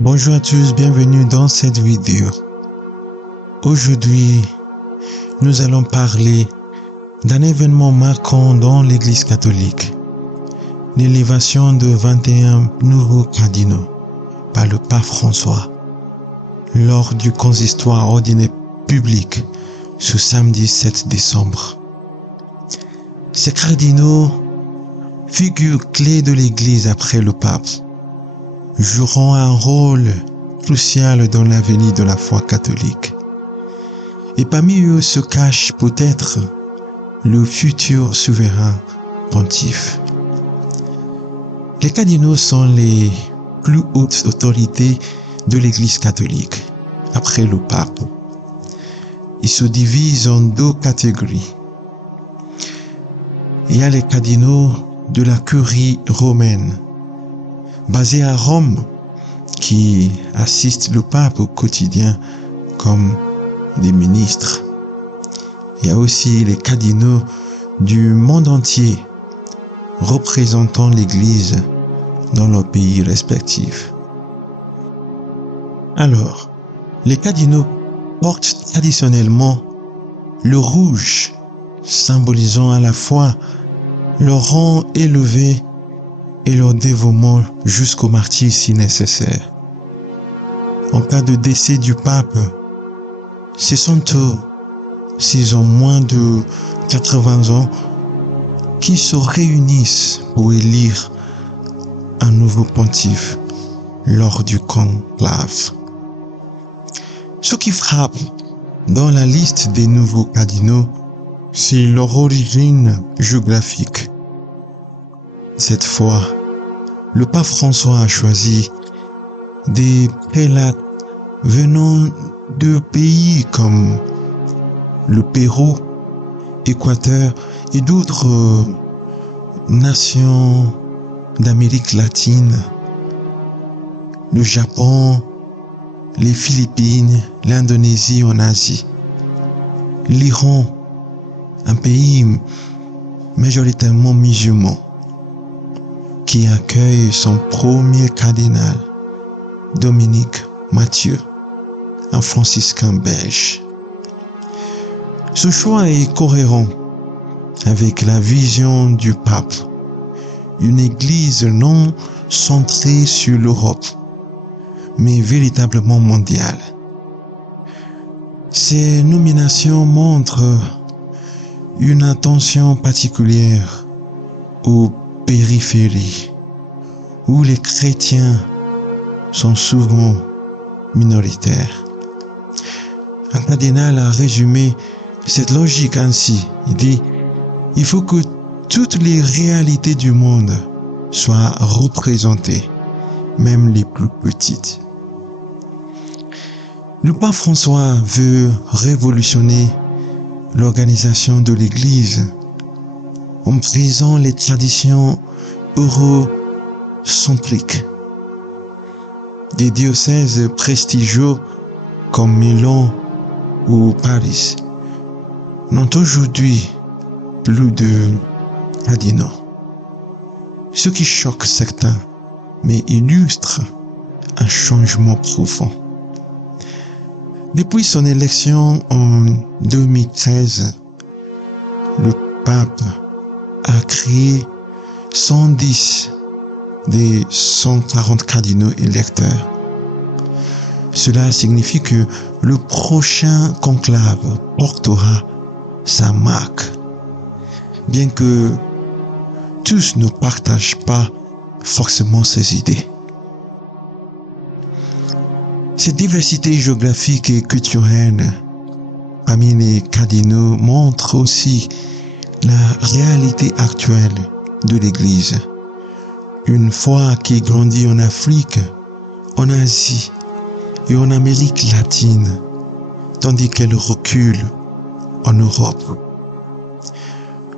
Bonjour à tous, bienvenue dans cette vidéo. Aujourd'hui, nous allons parler d'un événement marquant dans l'Église catholique, l'élévation de 21 nouveaux cardinaux par le pape François lors du consistoire ordinaire public ce samedi 7 décembre. Ces cardinaux, figures clés de l'Église après le pape, joueront un rôle crucial dans l'avenir de la foi catholique. Et parmi eux se cache peut-être le futur souverain pontife. Les cardinaux sont les plus hautes autorités de l'Église catholique, après le pape. Ils se divisent en deux catégories. Il y a les cardinaux de la curie romaine, basés à Rome, qui assistent le pape au quotidien comme des ministres. Il y a aussi les cardinaux du monde entier, représentant l'Église dans leurs pays respectifs. Alors, les cardinaux portent traditionnellement le rouge, symbolisant à la fois leur rang élevé et leur dévouement jusqu'au martyre si nécessaire. En cas de décès du pape, ce sont eux, s'ils ont moins de 80 ans, qui se réunissent pour élire un nouveau pontife lors du conclave. Ce qui frappe dans la liste des nouveaux cardinaux, c'est leur origine géographique. Cette fois, le pape François a choisi des prélats venant de pays comme le Pérou, l'Équateur et d'autres nations d'Amérique latine, le Japon, les Philippines, l'Indonésie en Asie, l'Iran, un pays majoritairement musulman, qui accueille son premier cardinal, Dominique Mathieu, un franciscain belge. Ce choix est cohérent avec la vision du pape, une église non centrée sur l'Europe, mais véritablement mondiale. Ces nominations montrent une attention particulière aux périphéries, où les chrétiens sont souvent minoritaires. Un cardinal a résumé cette logique ainsi. Il dit: il faut que toutes les réalités du monde soient représentées, même les plus petites. Le pape François veut révolutionner l'organisation de l'Église en brisant les traditions eurocentriques. Des diocèses prestigieux comme Milan ou Paris n'ont aujourd'hui plus de cardinaux. Ce qui choque certains, mais illustre un changement profond. Depuis son élection en 2013, le pape a créé 110 des 140 cardinaux électeurs. Cela signifie que le prochain conclave portera sa marque, bien que tous ne partagent pas forcément ses idées. Cette diversité géographique et culturelle parmi les cardinaux montre aussi la réalité actuelle de l'Église. Une foi qui grandit en Afrique, en Asie et en Amérique latine, tandis qu'elle recule en Europe.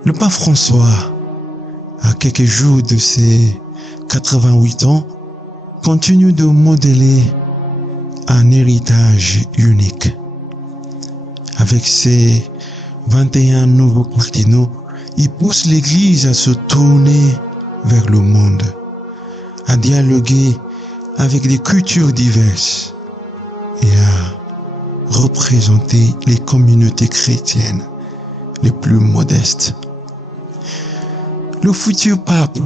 Le pape François, à quelques jours de ses 88 ans, continue de modeler un héritage unique. Avec ses 21 nouveaux cardinaux, il pousse l'Église à se tourner vers le monde, à dialoguer avec des cultures diverses et à représenter les communautés chrétiennes les plus modestes. Le futur pape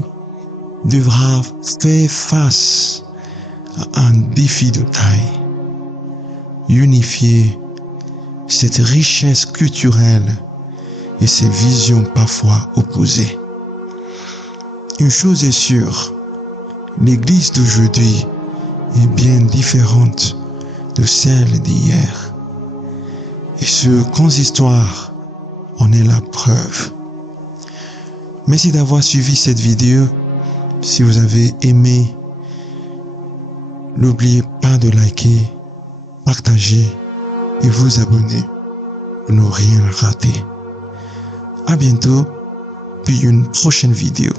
devra faire face à un défi de taille: unifier cette richesse culturelle et ces visions parfois opposées. Une chose est sûre, l'Église d'aujourd'hui est bien différente de celle d'hier. Et ce consistoire en est la preuve. Merci d'avoir suivi cette vidéo. Si vous avez aimé, n'oubliez pas de liker, partager et vous abonner pour ne rien rater. À bientôt, puis une prochaine vidéo.